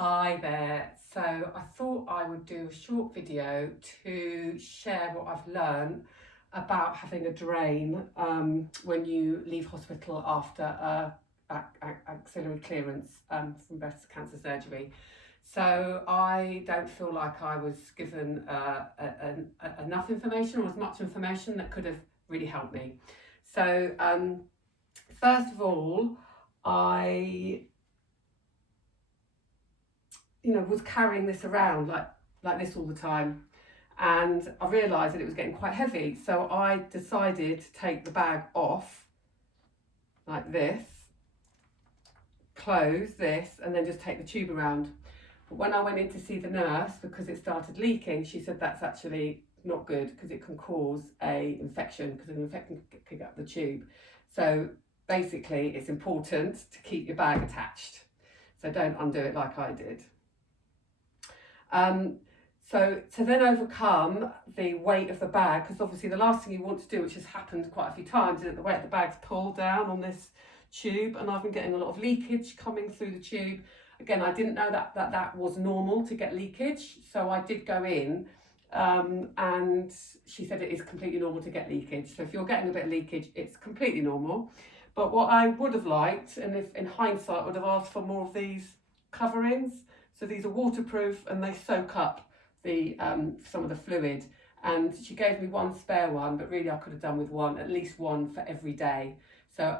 Hi there. So I thought I would do a short video to share what I've learned about having a drain when you leave hospital after axillary clearance from breast cancer surgery. So I don't feel like I was given enough information or as much information that could have really helped me. So first of all, I was carrying this around like this all the time, and I realised that it was getting quite heavy, so I decided to take the bag off like this, close this, and then just take the tube around. But when I went in to see the nurse, because it started leaking, she said that's actually not good because it can cause a infection, because an infection can get up the tube. So basically it's important to keep your bag attached, so don't undo it like I did. So to then overcome the weight of the bag, because obviously the last thing you want to do, which has happened quite a few times, is that the weight of the bag's pulled down on this tube, and I've been getting a lot of leakage coming through the tube. Again, I didn't know that was normal to get leakage, so I did go in, and she said it is completely normal to get leakage. So if you're getting a bit of leakage, it's completely normal. But what I would have liked, and if in hindsight, would have asked for more of these coverings. So these are waterproof and they soak up the some of the fluid. And she gave me one spare one, but really I could have done with one, at least one for every day. So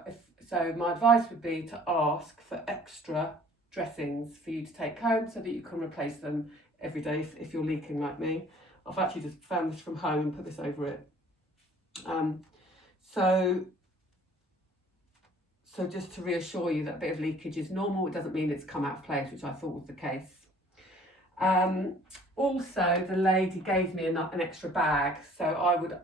my advice would be to ask for extra dressings for you to take home so that you can replace them every day if you're leaking like me. I've actually just found this from home and put this over it. So just to reassure you that a bit of leakage is normal, it doesn't mean it's come out of place, which I thought was the case. Also, the lady gave me an extra bag, so I would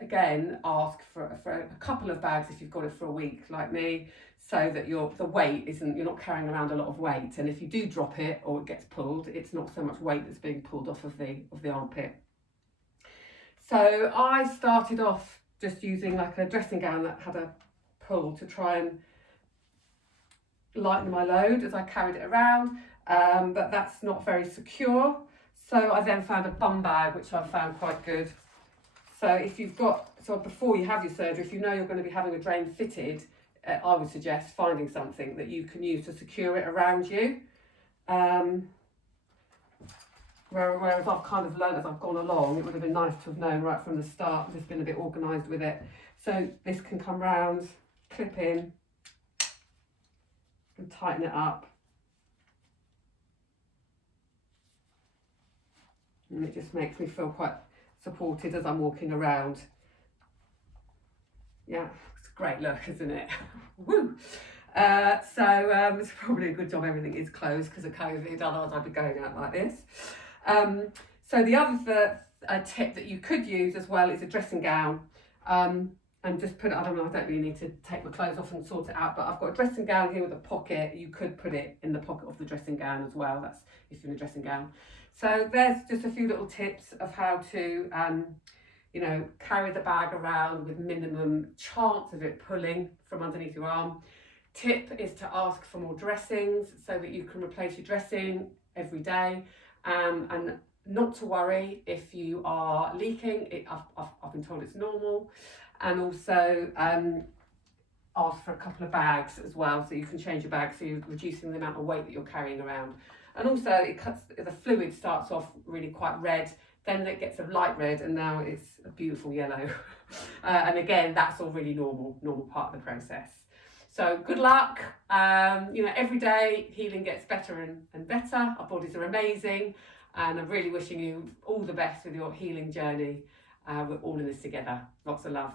again ask for a couple of bags if you've got it for a week like me, so that the weight isn't, you're not carrying around a lot of weight, and if you do drop it or it gets pulled, it's not so much weight that's being pulled off of the armpit. So I started off just using like a dressing gown that had a pull to try and lighten my load as I carried it around, but that's not very secure. So I then found a bum bag, which I found quite good. So before you have your surgery, if you know you're going to be having a drain fitted, I would suggest finding something that you can use to secure it around you. Whereas I've kind of learned as I've gone along, it would have been nice to have known right from the start, just been a bit organised with it. So this can come round, clip in, and tighten it up. And it just makes me feel quite supported as I'm walking around. Yeah, it's a great look, isn't it? Woo! It's probably a good job everything is closed because of COVID, otherwise I'd be going out like this. So the other tip that you could use as well is a dressing gown. And just put it, I don't really need to take my clothes off and sort it out, but I've got a dressing gown here with a pocket. You could put it in the pocket of the dressing gown as well, that's if you're in a dressing gown. So there's just a few little tips of how to, carry the bag around with minimum chance of it pulling from underneath your arm. Tip is to ask for more dressings so that you can replace your dressing every day, and not to worry if you are leaking. I've been told it's normal. And also ask for a couple of bags as well, so you can change your bag, so you're reducing the amount of weight that you're carrying around. And also the fluid starts off really quite red, then it gets a light red, and now it's a beautiful yellow. And again, that's all really normal part of the process. So good luck. Every day healing gets better and better. Our bodies are amazing, and I'm really wishing you all the best with your healing journey. We're all in this together. Lots of love.